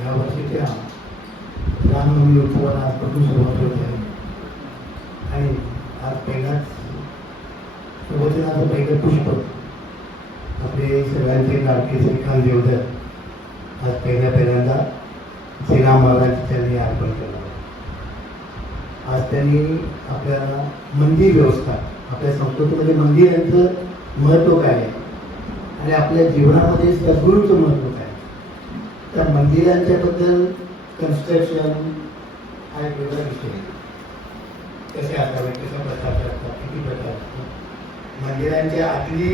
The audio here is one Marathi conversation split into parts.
या वर्षीच्या रामनवमी उत्सवाला आजपासून सुरुवात होत आहे आणि आज पहिलाच सुवचनाचं पहिलं पुष्प आपले सगळ्यांचे लाडके श्रीकांत देवधर आज पहिल्यांदा श्रीराम महाराज त्यांनी अर्पण केलं. आज त्यांनी आपल्याला मंदिर व्यवस्था, आपल्या संस्कृतीमध्ये मंदिरांचं महत्त्व काय आहे आणि आपल्या जीवनामध्ये सद्गुरूचं महत्त्व काय, त्या मंदिरांच्याबद्दल कन्स्ट्रक्शन हा एक वेगळा विषय. कसे असावे, कशा प्रकारचे असतात, किती प्रकार असतात, मंदिरांच्या आतली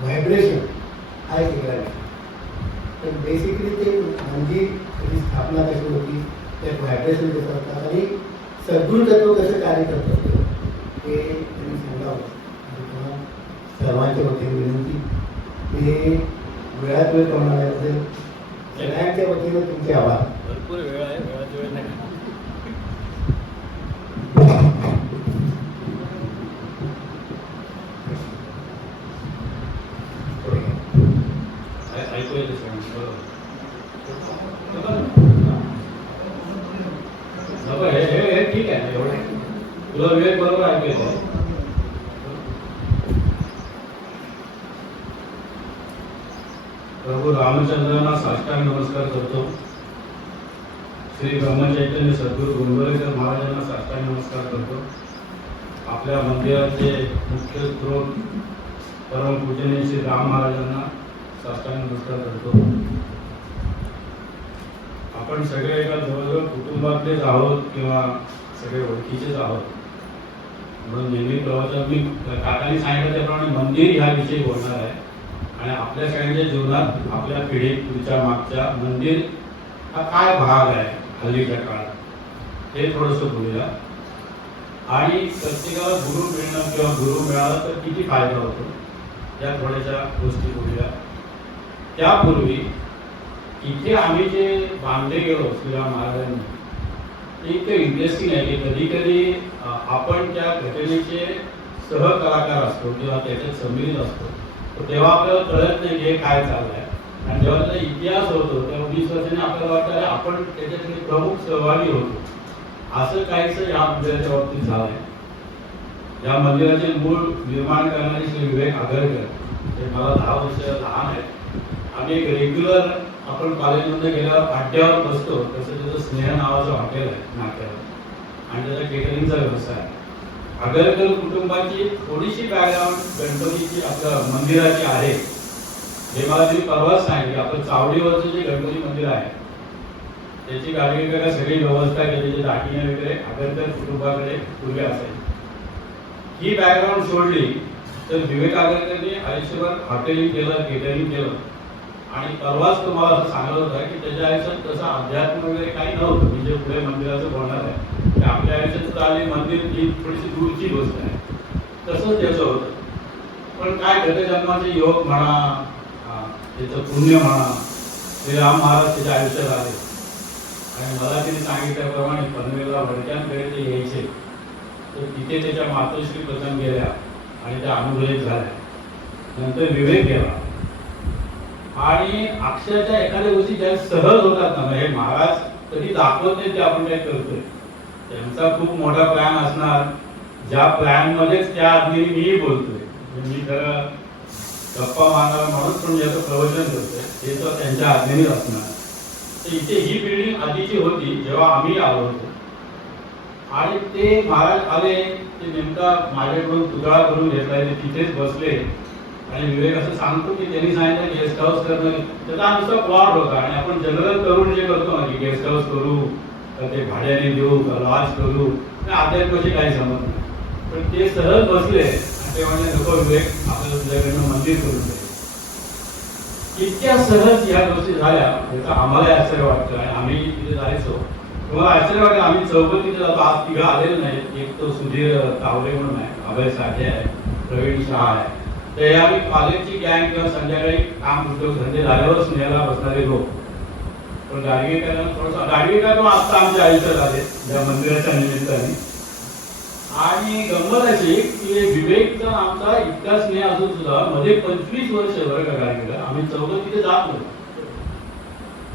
व्हायब्रेशन हा एक वेगळा विषय. पण बेसिकली ते मंदिर त्याची स्थापना कशी होती, त्यात व्हायब्रेशन कसं असतात आणि सद्गुरू तत्व कसं कार्य करत असतं हे त्यांनी सांगावं. सर्वांच्या वतीने विनंती की वेळात वेळ कमवण्याबद्दल सगळ्यांच्या वतीने तुमचे आभार. भरपूर वेळ आहे, वेळात वेळ नाही. ऐकू येते हे ठीक आहे, एवढं तुला वेळ बरोबर ऐकू येते. प्रभू रामचंद्रांना साष्टांग नमस्कार करतो. श्री ब्रह्मचैतन्य सद्गुरू गुंडोलीकर महाराजांना साष्टांग नमस्कार करतो. आपल्या मंदिराचे मुख्य स्रोत परमपूजनीय श्री राम महाराजांना साष्टांग नमस्कार करतो. आपण सगळे एका जवळजवळ कुटुंबातलेच आहोत किंवा सगळे ओळखीचेच आहोत. म्हणून नेहमी प्रवचन मी काकांनी सांगितलं त्याप्रमाणे मंदिर ह्या विषयी बोलणार आहे आणि आपल्या सगळ्यांच्या जीवनात आपल्या पिढीत पुढच्या मागच्या मंदिर हा काय भाग आहे हल्लीच्या काळात हे थोडंसं बोलूया. आणि प्रत्येकाला गुरु मिळणं किंवा गुरु मिळाला तर किती फायदा होतो या थोड्याशा गोष्टी बोलूया. त्यापूर्वी इथे आम्ही जे बांधले गेलो श्रीराम महाराजांनी ते इतकं इंटरेस्टिंग आहे की कधी कधी आपण त्या घटनेचे सहकलाकार असतो किंवा त्याच्यात सम्मिलित असतो तेव्हा आपल्याला कळत नाही हे काय चाललंय. आणि जेव्हा त्याचा इतिहास होतो तेव्हा 20 वर्षांनी आपल्याला वाटतं आपण त्याच्यातले प्रमुख सहभागी होतो. असं काहीच या मंदिराच्या बाबतीत झालंय. या मंदिराचे मूळ निर्माण करणारे श्री विवेक आगरकर ते मला 10 वर्ष लहान आहेत. आम्ही एक रेग्युलर आपण कॉलेजमध्ये गेल्यावर अड्ड्यावर बसतो तसं त्याचं स्नेह नावाचं हॉटेल आहे नाट्यावर आणि त्याचा केटरिंगचा व्यवसाय आहे. आगरकर कुटुंबाची थोडीशी बॅकग्राऊंड गणपतीची आपलं मंदिराची आहे. हे मला तुम्ही परवाच सांगितलं आपलं चावडीवरचं जे गणपती मंदिर आहे त्याची गाडी वगैरे सगळी व्यवस्था केली, दागिने वगैरे आगरकर कुटुंबाकडे पूर्वी असायची. ही बॅकग्राऊंड सोडली तर विवेक आगरकरने आयुष्यभर हॉटेलिंग केलं, केटरिंग केलं आणि परवाच तुम्हाला असं सांगत होता की त्याच्या आयुष्यात तसं अध्यात्म वगैरे काही नव्हतं. म्हणजे पुढे मंदिराचं बोलणार आहे की आपल्या आयुष्यात आले मंदिर ही थोडीशी दूरची गोष्ट आहे. तसंच त्याचं होतं. पण काय गतजन्माचे योग म्हणा, त्याचं पुण्य म्हणा, श्रीराम महाराज त्याच्या आयुष्यात आले आणि मला तिने सांगितल्याप्रमाणे पनवेलला वडक्यांकडे ते यायचे तर तिथे त्याच्या मातोश्री प्रथम गेल्या आणि त्या अनुभवित झाल्या. नंतर विवेक गेला आणि अक्षरशः एखाद्या गोष्टी ज्या सहज होतात ना, हे महाराज कधी दाखवत नाही ते आपण काय करतोय. त्यांचा खूप मोठा प्लॅन असणार, ज्या प्लॅन मध्येच त्या आधी मीही बोलतोय. मी खरं गप्पा मारणारा माणूस पण ज्याचं प्रवचन करतोय हे तर त्यांच्या आज्ञेनेच असणार. तर इथे ही बिल्डिंग आधीची होती जेव्हा आम्ही आलो होतो आणि ते महाराज आले ते नेमका माझ्याकडून पुतळा करून घेतलाय ते तिथेच बसले आणि विवेक असं सांगतो की त्यांनी सांगितलं गेस्ट हाऊस करणं त्याचा नुसता प्लॉट होता आणि आपण जनरल करून जे करतो ना की गेस्ट हाऊस करू तर ते भाड्याने देऊ लॉज करू अध्यात्माशी काही समज नाही. पण ते सहज बसले आणि ते म्हणजे नको विवेक आपल्याला तुझ्याकडनं मंदिर करून दे. इतक्या सहज या गोष्टी झाल्या याचा आम्हाला आश्चर्य वाटतं आणि आम्ही तिथे जायचो. तुम्हाला आश्चर्य वाटतं आम्ही चौघं तिथे जातो. आज तिघं आलेलं नाही. एक तो सुधीर तावडे म्हणून आहे, अभय साठे आहे, प्रवीण शहा आहे. तर आम्ही कॉलेजची गँग किंवा संध्याकाळी काम उद्योग धंदे झाल्यावर स्नेहाला बसणारे लोक. पण गाडगेकरांना थोडंसं गाडगेकर आत्ता आमच्या आयुष्यात आले या मंदिराच्या निमित्ताने. आणि गंमत अशी की विवेकचा आमचा इतका स्नेह असून सुद्धा मध्ये 25 वर्ष बरं का गाडगेकर आम्ही चौघं तिथे जात नव्हतो.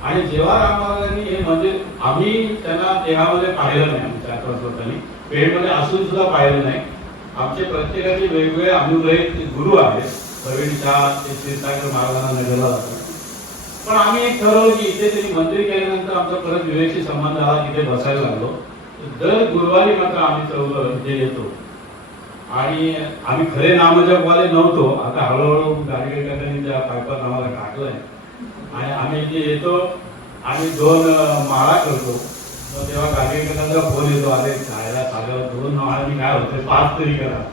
आणि जेव्हा राम महाराजांनी हे मंदिर, आम्ही त्यांना देहामध्ये पाहिलं नाही, आमच्या 4-5 वर्षांनी पेडमध्ये असून सुद्धा पाहिलं नाही. आमचे प्रत्येकाचे वेगवेगळे अनुग्रहित गुरु आहेत. प्रवीणच्या ते क्षीरसागर महाराजांना नगरला जातात. पण आम्ही एक ठरवलं की इथे त्यांनी मंदिर केल्यानंतर आमचा परत विवेकशी संबंध आला, तिथे बसायला लागलो. दर गुरुवारी मात्र आम्ही चौघं इथे येतो आणि आम्ही खरे नामजपवाले नव्हतो. आता हळूहळू गाडगे काकांनी त्या पायपात आम्हाला टाकलंय आणि आम्ही इथे येतो आणि 2 माळा करतो. मग तेव्हा गाडगे काकांचा फोन येतो, अरे खायला सागर 2 माळांनी काय होतं, 5 तरी करा.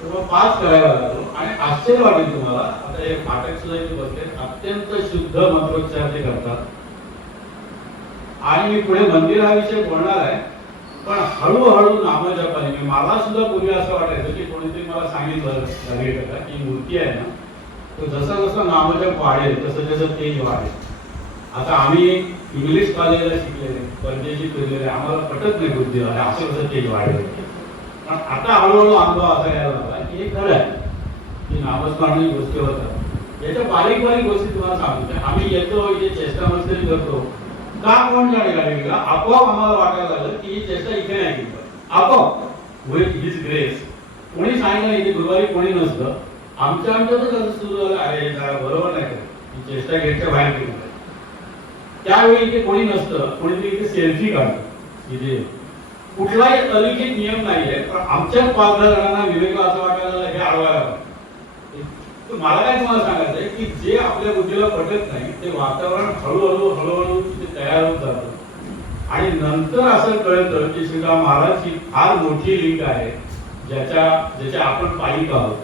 तर मग 5 करायला लागलो आणि आश्चर्य वाटेल तुम्हाला. आता एक फाटक सुद्धा इथे बसले, अत्यंत शुद्ध मंत्रोच्चार ते करतात. आणि मी पुढे मंदिर हा विषय बोलणार आहे, पण हळूहळू नामजपाने मला सुद्धा पूर्वी असं वाटायचं की कोणीतरी मला सांगितलं गाडगे काका की मूर्ती आहे ना, तर जसं जसं नामजप वाढेल तसं तसं तेज वाढेल. आता आम्ही इंग्लिश कॉलेजला शिकलेले, परदेशी फिरलेले, आम्हाला पटत नाही बुद्धीला असं कसं तेज वाढेल. पण आता हळूहळू अनुभव असा यायला लागला की हे खरं आहे की नामस्मरणी गोष्टी होतात. याच्या बारीक बारीक गोष्टी तुम्हाला सांगतो. आम्ही येतो इथे चेष्टा मस्करी करतो, का कोण जाणे गाडगे, आपोआप आम्हाला वाटायला लागलं की ही चेष्टा इथे नाही केली. आपोआप विथ हिज ग्रेस कोणी सांगितलं नाही की गुरुवारी कोणी नसतं. आमच्यातच असं सुरू झालं, अरे जरा बरोबर नाही करत, ही चेष्टा गेटच्या बाहेर केली. त्यावेळी इथे कोणी नसतं, कोणीतरी इथे सेल्फी काढतं. इथे कुठलाही अलिखित नियम नाहीये, पण आमच्या 5-10 जणांना विवेकला असं वाटायला लागलं हे अडवायला. तर मला काय तुम्हाला सांगायचं आहे की जे आपल्या बुद्धीला पटत नाही ते वातावरण हळूहळू हळूहळू तिथे तयार होत जातं आणि नंतर असं कळतं की श्रीराम महाराज ही फार मोठी लिंक आहे ज्याच्या आपण पायिक आहोत.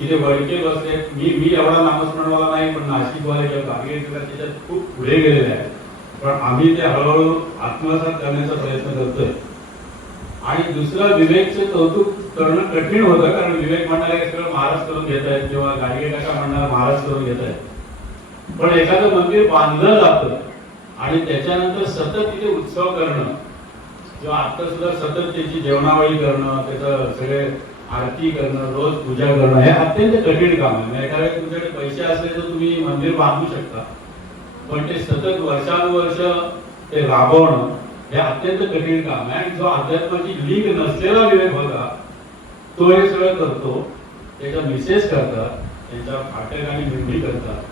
इथे वडके बसले, मी एवढा नामस्मरणवाला नाही, पण नाशिकवाले किंवा गाडगे त्याच्यात खूप पुढे गेलेले आहेत. पण आम्ही ते हळूहळू आत्मसात करण्याचा प्रयत्न करतोय. आणि दुसरं विवेकचं कौतुक करणं कठीण होतं, कारण विवेक म्हणणारे सगळं महाराज करून घेत आहेत किंवा गाडगे काका म्हणणारा महाराज करून घेत आहेत. पण एखादं मंदिर बांधलं जातं आणि त्याच्यानंतर सतत तिथे उत्सव करणं किंवा आता सुद्धा सतत त्याची जेवणावळी करणं, त्याचं सगळे आरती करणं, रोज पूजा करणं हे अत्यंत कठीण काम आहे. एखाद्या तुमच्याकडे पैसे असले तर तुम्ही मंदिर बांधू शकता, पण ते सतत वर्षानुवर्ष ते राबवणं हे अत्यंत कठीण काम आहे. आणि जो अध्यात्माची लिंक नसलेला विवेक होता तो हे सगळं करतो. त्याच्या मिसेस करतात, त्यांच्या फाटक आणि मेंढी करतात.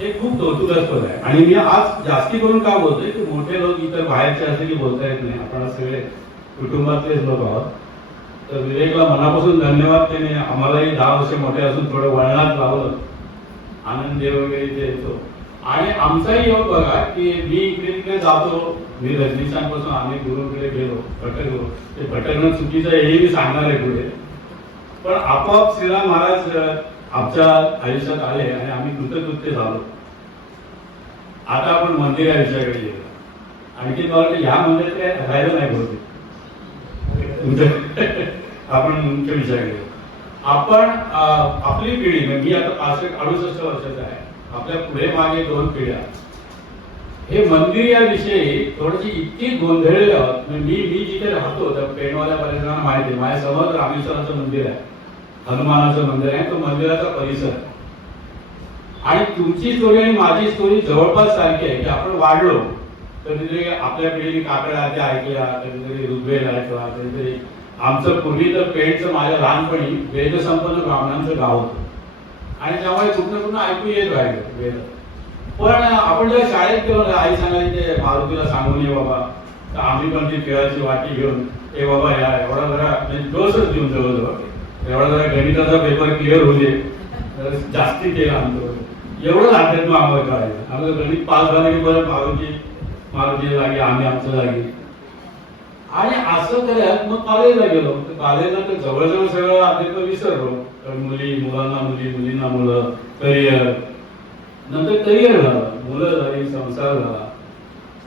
हे खूप कौतुकास्पद आहे. आणि मी आज जास्ती करून का बोलतोय की मोठे लोक इतर बाहेरचे असे की बोलता येत नाही, आपण सगळे कुटुंबातलेच लोक आहोत. तर विवेकला मनापासून धन्यवाद. त्याने आम्हालाही 10 वर्ष मोठे असून थोडं वळणात लावलं. आनंद वगैरे इथे येतो आणि आमचाही योग बघा की मी इकडे तिकडे जातो. मी रजनीशांपासून आम्ही गुरुकडे गेलो, भटकलो. ते भटकणं चुकीचं हेही मी सांगणार आहे पुढे. पण आपोआप श्रीराम महाराज आमच्या आयुष्यात आले आणि आम्ही कृतकृत्य झालो. आता आपण मंदिर या विषयाकडे गेलो. आणखी मला वाटतं ह्या मंदिरात काय राहिलं नाही बहुतेक. आपण मुख्य विषयाकडे आपण आपली पिढी, मी आता 65-68 वर्षाचा आहे, आपल्या पुढे मागे 2 पिढ्या हे मंदिर या विषयी थोडीशी इतकी गोंधळलेले आहोत. मी जिथे राहतो त्या पेणवाल्या परिसराला माहिती आहे. माझ्या समोर रामेश्वराचं मंदिर आहे, हनुमानाचं मंदिर आहे, तो मंदिराचा परिसर. आणि तुमची स्टोरी आणि माझी स्टोरी जवळपास सारखी आहे की आपण वाढलो, कधीतरी आपल्या पिढीने काकड्या त्या ऐकल्या, कधीतरी ऋग्वेद ऐकला, कधीतरी आमचं पूर्वी तर पेणचं माझ्या लहानपणी वेदसंपन्न ब्राह्मणांचं गाव होतं आणि त्यामुळे कुठं ऐकू येत राहिलं वेद. पण आपण जेव्हा शाळेत गेलो ना, आई सांगायची ते मारुतीला सांगून ये बाबा, तर आम्ही पण ती केळाची वाटी घेऊन ए बाबा या एवढा जरा डोसच घेऊन जवळजवळ एवढा जरा गणिताचा पेपर क्लिअर होऊ दे, जास्ती केलं आमचं एवढं अध्यात्म आम्हाला कळायचं. आम्हाला गणित पास झालं की बरं मारुती जागी, आम्ही आमच्या जागी. आणि असं करत मग कॉलेजला गेलो. तर कॉलेजला तर जवळजवळ सगळं अध्यात्म विसरलो. मुलांना मुली, मुलींना मुलं, करिअर, नंतर करिअर झालं, मुलं झाली, संसार झाला.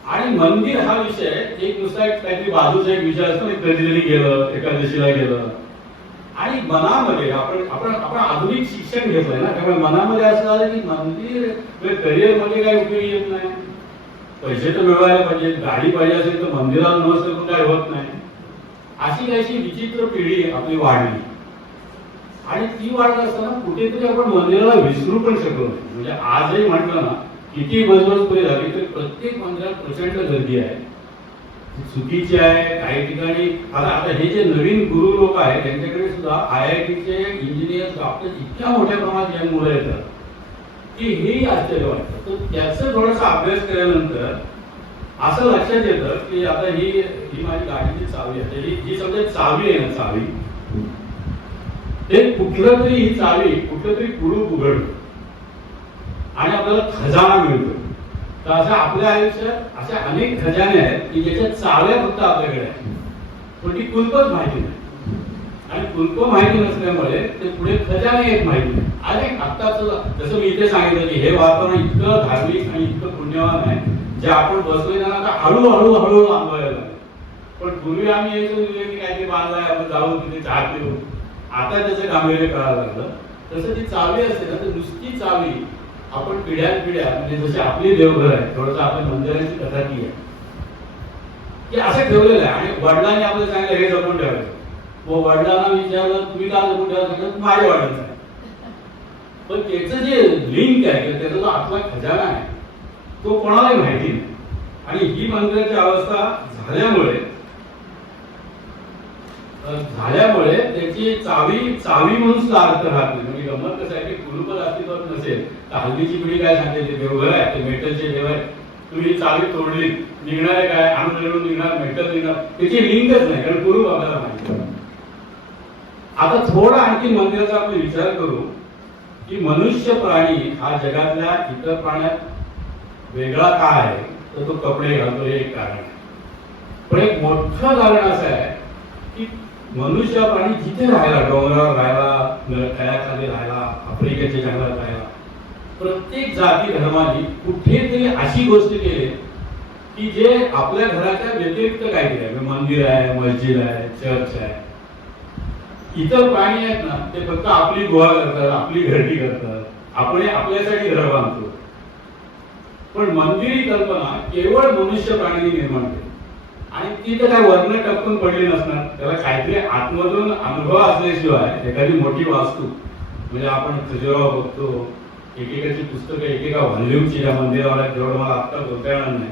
आणि मंदिर हा विषय एक नुसता काहीतरी बाजूचा एक विषय असतो. कधीतरी गेलं, एकादशीला गेलं आणि मनामध्ये आपण आधुनिक शिक्षण घेतलंय ना, त्यामुळे मनामध्ये असं झालं की मंदिर करिअर मध्ये काही उपयोगी येत नाही. पैसे तर मिळवायला पाहिजे, गाडी पाहिजे असेल तर मंदिराला नसेल पण काय होत नाही. अशी काहीशी विचित्र पिढी आपली वाढली. आणि ती वाढत असताना कुठेतरी आपण मंदिराला विसरू पण शकलो नाही. म्हणजे आजही म्हटलं ना किती बजबजपुरी झाली तरी प्रत्येक मंदिरात प्रचंड गर्दी आहे, ती चुकीची आहे. काही ठिकाणी आता हे जे नवीन गुरु लोक आहेत त्यांच्याकडे सुद्धा IITचे इंजिनियर डॉक्टर इतक्या मोठ्या प्रमाणात यंग मुलं येतात की हेही आश्चर्य वाटतं. तर त्याचा थोडासा अभ्यास केल्यानंतर असं लक्षात येतं की आता ही माझी गाडीची चावी आहे, ही समजा चावी आहे ना, चावी ते कुठलं तरी, ही चावी कुठलं तरी कुलूप उघडतं आणि आपल्याला खजाना मिळतो. तर असं आपल्या आयुष्यात असे अनेक खजाने आहेत की ज्याच्या चाव्या फक्त आपल्याकडे आहेत, पण ती कुलपच माहिती नाही. आणि कुलप माहिती नसल्यामुळे ते पुढे खजाने एक माहिती नाही. अरे आत्ताच जसं मी इथे सांगितलं की हे वातावरण इतकं धार्मिक आणि इतकं पुण्यवान आहे, जे आपण बसलोय ना आता हळूहळू हळूहळू अनुभवायला लागलो. पण पूर्वी आम्ही यायचो की काहीतरी बांधलाय आपण जाऊ तिथे चहा पिऊ, आता त्याचं गांभीर्य कळायला लागलं. तसं ती चावी असते ना, तर नुसती चावी आपण पिढ्यानपिढ्या म्हणजे जशी आपली देवघर आहे, थोडस आपण मंदिराची कथा ती आहे की असं ठेवलेलं आहे. आणि वडिलांनी आपल्याला सांगितलं हे जपून ठेवायचं. मग वडिलांना विचारलं तुम्ही का जपून ठेवायचं, माझ्या वडिलांचं आहे. पण त्याचं जे लिंक आहे, त्याचा जो आतला खजाना आहे तो कोणालाही माहिती नाही. आणि ही मंदिराची अवस्था झाल्यामुळे त्याची चावी म्हणून सुद्धा अर्थ राहत नाही. म्हणजे गंमत कसं आहे की कुलूपच अस्तित्वात नसेल तर हल्लीची पिढी काय सांगते, ते देवघर आहे, ते मेटलचे देव आहे, तुम्ही चावी तोडली निघणार आहे काय, आणून निघणार, मेटल निघणार, त्याची लिंकच नाही, कारण कुलूप आपल्याला माहिती. आता थोडा आणखी मंदिराचा आपण विचार करू की मनुष्य प्राणी हा जगातल्या इतर प्राण्यात वेगळा का आहे, तर तो कपडे घालतो हे एक कारण आहे. पण एक मोठं कारण असं आहे की मनुष्य प्राणी जिथे राहायला, डोंगरावर राहायला, खड्याखाली राहायला, आफ्रिकेच्या जंगलात राहायला, प्रत्येक जाती धर्माने कुठेतरी अशी गोष्ट केली की जे आपल्या घराच्या व्यतिरिक्त काहीतरी आहे. मंदिर आहे, मस्जिद आहे, चर्च आहे. इतर प्राणी आहेत ना, ते फक्त आपली गुहा करतात, आपली घरटी करतात, आपण आपल्यासाठी घर बांधतो. पण मंदिर ही कल्पना केवळ मनुष्य प्राण्यांनी निर्माण केली. आणि ती तर काय वर्ण टपकून पडली नसणार, त्याला काहीतरी आतमधून अनुभव असल्याशिवाय एखादी मोठी वास्तू, म्हणजे आपण खजुराहो बघतो, एकेकाची पुस्तकं एकेका व्हॉल्यूमची ज्या मंदिरावर जेवढं मला आत्ता बोलता येणार नाही.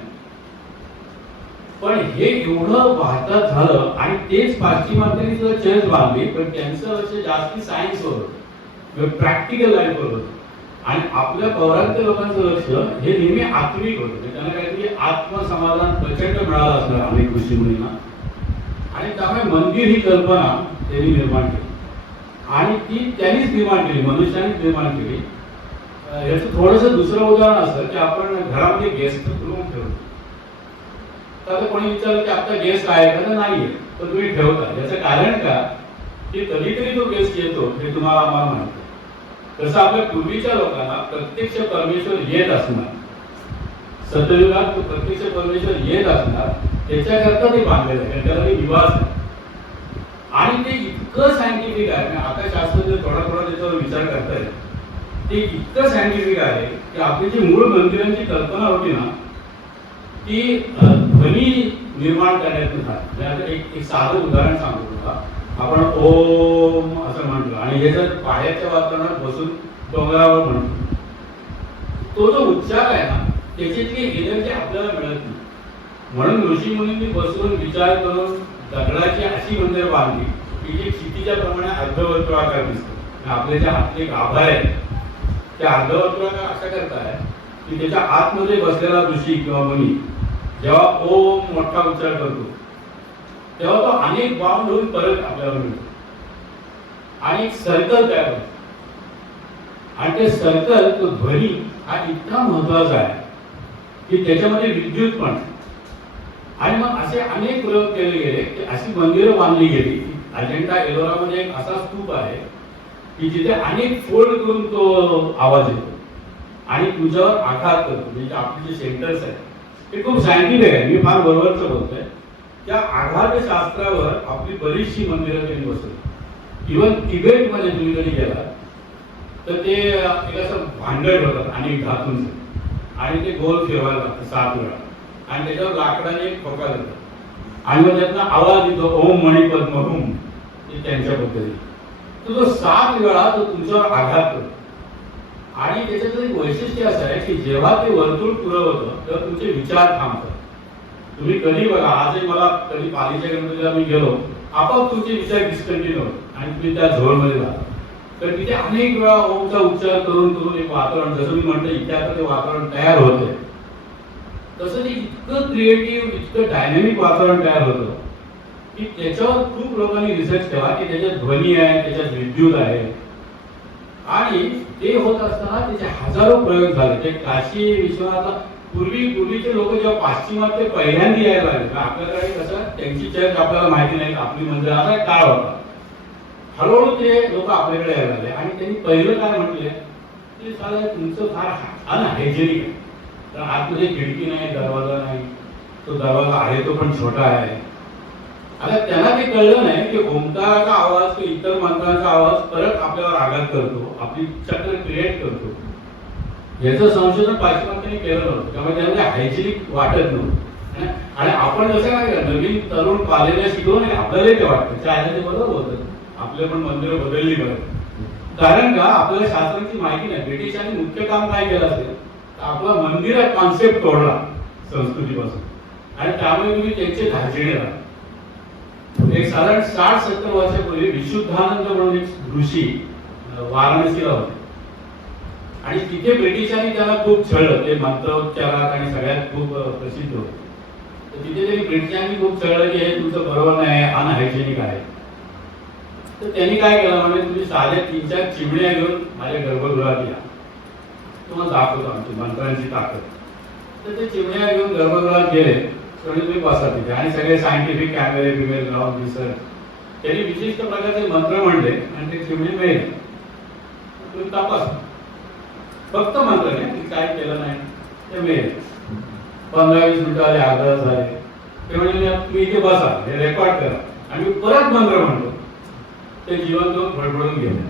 पण हे एवढं भारतात झालं आणि तेच पाश्चिमात्यांनी सुद्धा चर्च बांधली, पण त्यांचं लक्ष जास्ती सायन्सवर होतं, प्रॅक्टिकल लाईफवर होतं. आणि आपल्या पौरात्य लोकांचं लक्ष हे नेहमी आत्मिक होतं. त्यांना काहीतरी आत्मसमाधान प्रचंड मिळालं असणार अनेक ऋषीमुनींना. आणि त्यामुळे मंदिर ही कल्पना त्यांनी निर्माण केली आणि ती त्यांनीच निर्माण केली, मनुष्यानेच निर्माण केली. याचं थोडंसं दुसरं उदाहरण असतं की आपण घरामध्ये गेस्ट रूम ठेवतो. तर कोणी विचारलं की आता गेस्ट आहे का, तर नाहीये, तर तुम्ही ठेवता. याचं कारण का की कधीतरी तो गेस्ट येतो हे तुम्हाला आम्हाला माहिती. तसं आपल्या पूर्वीच्या लोकांना प्रत्यक्ष परमेश्वर येत असणार, सतयुगात तो प्रत्यक्ष परमेश्वर येत असणार, त्याच्याकरता ते बांधलेलं आहे, त्याला ते निवास आहे. आणि ते इतकं सायंटिफिक आहे, आता शास्त्रज्ञ थोडा त्याच्यावर विचार करतायत, ते इतकं सायंटिफिक आहे की आपली जी मूळ मंदिरांची कल्पना होती ना, ती ध्वनी निर्माण करण्यातून झाली. एक साधं उदाहरण सांगतो तुम्हाला. आपण ओम असं म्हटलं आणि हे जर पाण्याच्या वातावरणात बसून डोंगरावर म्हणतो, तो जो उच्चार आहे ना, त्याच्यातली एनर्जी आपल्याला मिळत नाही. म्हणून ऋषी मुनींनी बसून विचार करून दगडाची अशी मंदिर बांधली की जी क्षितिजा प्रमाणे अर्धवर्तुळाकार दिसतं. आपले जे हातले गाभा आहेत त्या अर्धवर्तुळाकार अशा करताय की त्याच्या आतमध्ये बसलेला ऋषी किंवा मुनी जेव्हा ओम मोठा उच्चार करतो तेव्हा तो अनेक बाउंड होऊन परत आपल्याला मिळतो आणि एक सर्कल तयार होतो. आणि ते सर्कल, तो ध्वनी हा इतका महत्वाचा आहे की त्याच्यामध्ये विद्युत पण. आणि मग असे अनेक प्रयोग केले गेले की अशी मंदिरं बांधली गेली. अजिंठा एलोरामध्ये एक असा स्तूप आहे की जिथे अनेक फोल्ड करून तो आवाज येतो आणि तुझ्यावर आघात करतो. म्हणजे आपले जे सेंटर्स आहेत ते खूप सायंटिफिक आहे, मी फार बरोबरच बोलतोय. त्या आघात शास्त्रावर आपली बरीचशी मंदिरं त्यांनी बसवली. इव्हन तिबेटमध्ये तुम्ही कधी गेला तर ते एक असं भांडण होतात अनेक धातूंचं आणि ते गोल फिरवायला लागतं 7 वेळा आणि त्याच्यावर लाकडाने एक ठोका देतात आणि मग त्यातनं आवाज येतो ओम मणिपद्म हुम. ते त्यांच्या पद्धतीने तो 7 वेळा तो तुमच्यावर आघात करतो आणि त्याच्यातलं एक वैशिष्ट्य असं आहे की जेव्हा ते वर्तुळ पुरं होतं तेव्हा तुमचे विचार थांबतात. तुम्ही कधी बघा, आजही मला कधी पालीच्या गणपतीला मी गेलो, आपोआप तुमचे विचार डिस्कंटिन्यू होतात आणि तुम्ही त्या झोनमध्ये जाता. तर तिथे अनेक वेळा ओमचा उच्चार करून करून एक वातावरण, जसं मी म्हटलं इथे आता ते वातावरण तयार होतंय, तसं ते इतकं क्रिएटिव्ह, इतकं डायनॅमिक वातावरण तयार होतं की त्याच्यावर खूप लोकांनी रिसर्च केला की त्याच्यात ध्वनी आहे, त्याच्यात विद्युत आहे. आणि ते होत असताना त्याचे हजारो प्रयोग झाले. ते काशी विश्वनाथ पूर्वीचे लोक जेव्हा पाश्चिमात्य पहिल्यांदा यायला लागले, आपल्याकडे कसं त्यांची चर्च आपल्याला माहिती नाही, आपली मंदिर असा एक काळ होता. हळूहळू ते लोक आपल्याकडे यायला लागले आणि त्यांनी पहिलं काय म्हटले की साला तुमचं फार अनहायजेनिक आहे. तर आतमध्ये खिडकी नाही, दरवाजा नाही, तो दरवाजा आहे तो पण छोटा आहे. आता त्यांना ते कळलं नाही की ओंकाराचा आवाज किंवा इतर मंत्रांचा आवाज परत आपल्यावर आघात करतो, आपली चक्र क्रिएट करतो. याचं संशोधन पाश्चिमात्यांनी केलं नव्हतं, त्यामुळे त्यांना हायजेनिक वाटत नव्हतं. आणि आपण जसं काय नवीन तरुण पालेला शिकलो नाही, आपल्यालाही ते वाटतं चायला ते बरोबर होतं, आपले पण मंदिरं बदलली पाहिजे. कारण का आपल्याला शास्त्रांची माहिती नाही. ब्रिटिशांनी मुख्य काम काय केलं असेल तर आपला मंदिर कॉन्सेप्ट तोडला संस्कृतीपासून, आणि त्यामुळे तुम्ही त्यांचे धार्जिणे राहा. एक साधारण 60-70 वर्षापूर्वी विशुद्धानंद म्हणून एक ऋषी वाराणसीला होते आणि तिथे ब्रिटिशांनी त्याला खूप छळलं. ते मंत्रोच्चारात आणि सगळ्यात खूप प्रसिद्ध होते. तर तिथे तरी ब्रिटिशांनी खूप छळलं की हे तुमचं बरोबर नाही, अनहायजेनिक आहे. तर त्यांनी काय केलं, म्हणजे तुम्ही साध्या 3-4 चिमण्या घेऊन माझ्या गर्भगृहात या, तुम्हाला दाखवतो आमची मंत्रांची ताकद. तर ते चिमण्या घेऊन गर्भगृहात गेले, थोडी तुम्ही बसा तिथे आणि सगळे सायंटिफिक कॅमेरे बिमेरे लावून रिसर्च, त्यांनी विशिष्ट प्रकारचे मंत्र म्हणले आणि ते चिमणी मिळेल. तुम्ही तपास, फक्त मंत्र नाही, काय केलं नाही ते मिळेल. 15-20 मिनिटं आले, अर्धा तास झाले, ते म्हणजे तुम्ही इथे बसा, हे रेकॉर्ड करा आणि परत मंत्र म्हणतो. ते जीवन दोन फडफडून गेले.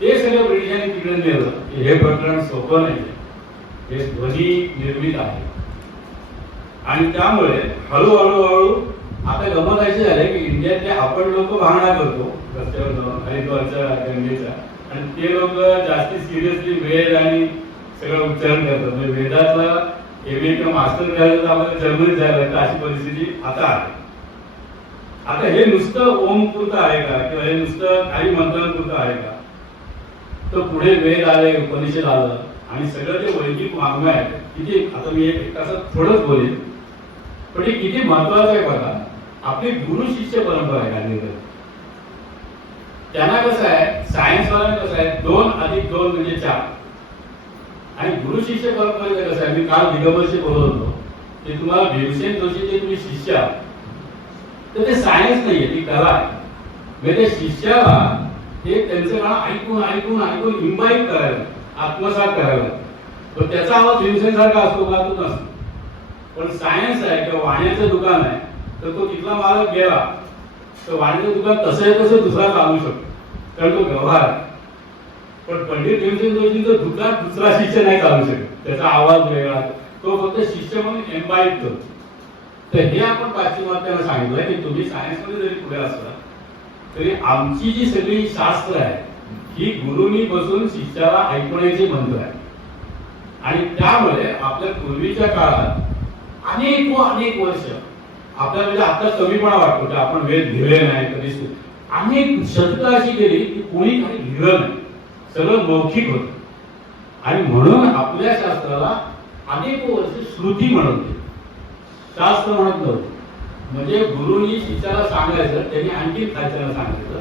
ते सगळं ब्रिटिशांनी तिकडे नेलं की हे प्रकरण सोपं नाही, हे ध्वनी निर्मित आहे. आणि त्यामुळे हळूहळू आता गमत अशी झाली की इंडियातले आपण लोक भांगडा करतो रस्त्यावर जाऊन हरिद्वारच्या गंगेच्या, आणि ते लोक जास्ती सिरियसली वेद आणि सगळं उच्चारण करतात. म्हणजे वेदातला एमए मास्टर करायला आपल्याला जर्मनीत जायला लागतं, अशी परिस्थिती आता आहे. आता हे नुसतं ओम पुरतं आहे का, किंवा हे नुसतं काही मंत्रांपुरतं आहे का? तर पुढे वेद आले, उपनिषद आलं आणि सगळं जे वैदिक वाङ्मय आहे किती, आता मी एक तासात थोडंच बोलेन, पण हे किती महत्वाचं आहे बघा. आपली गुरु शिष्य परंपरा आहे. त्यांना कसं आहे, सायन्स वाल्यांना कसं आहे 2+2 म्हणजे 4, आणि गुरु शिष्य परंपरेचं कसं आहे, मी काल दिगंबरशी बोलत होतो की तुम्हाला भीमसेन जोशीचे तुम्ही शिष्य आहात, तर ते सायन्स नाहीये, ती कला आहे. म्हणजे त्या शिष्याला ते त्यांचं नाव ऐकून ऐकून ऐकून इम्बाईब करायला, आत्मसात करायला. पण त्याचा आवाज भीमसेन सारखा असतो का, तो नसतो. पण सायन्स आहे किंवा वाण्याचं दुकान आहे, तर तो तिथला मालक गेला तर वाण्याचं दुकान तसं आहे तसं दुसरा चालू शकतो, कारण तो व्यवहार आहे. पण पंडित भीमसेन जोशींचं दुकान दुसरा शिष्य नाही चालू शकत, त्याचा आवाज वेगळा, तो फक्त शिष्य म्हणून एम्बाईब करतो. तर हे आपण पाश्चिमात्यांना सांगितलं की तुम्ही सायन्समध्ये जरी पुढे असला तरी आमची जी सगळी शास्त्र आहे ही गुरुनी बसून शिष्याला ऐकवण्याची मंत्र आहे. आणि त्यामुळे आपल्या पूर्वीच्या काळात अनेक वर्ष आपल्याला म्हणजे आता कमीपणा वाटतो की आपण वेद लिहिले नाही कधीच, अनेक शतकं अशी गेली की कोणी काही लिहिलं नाही, सगळं मौखिक होतं. आणि म्हणून आपल्या शास्त्राला अनेक वर्ष श्रुती म्हणत होते, शास्त्र म्हणत नव्हतं. म्हणजे गुरुनी शिष्याला सांगायचं, त्यांनी आणखी खायच्याला सांगायचं,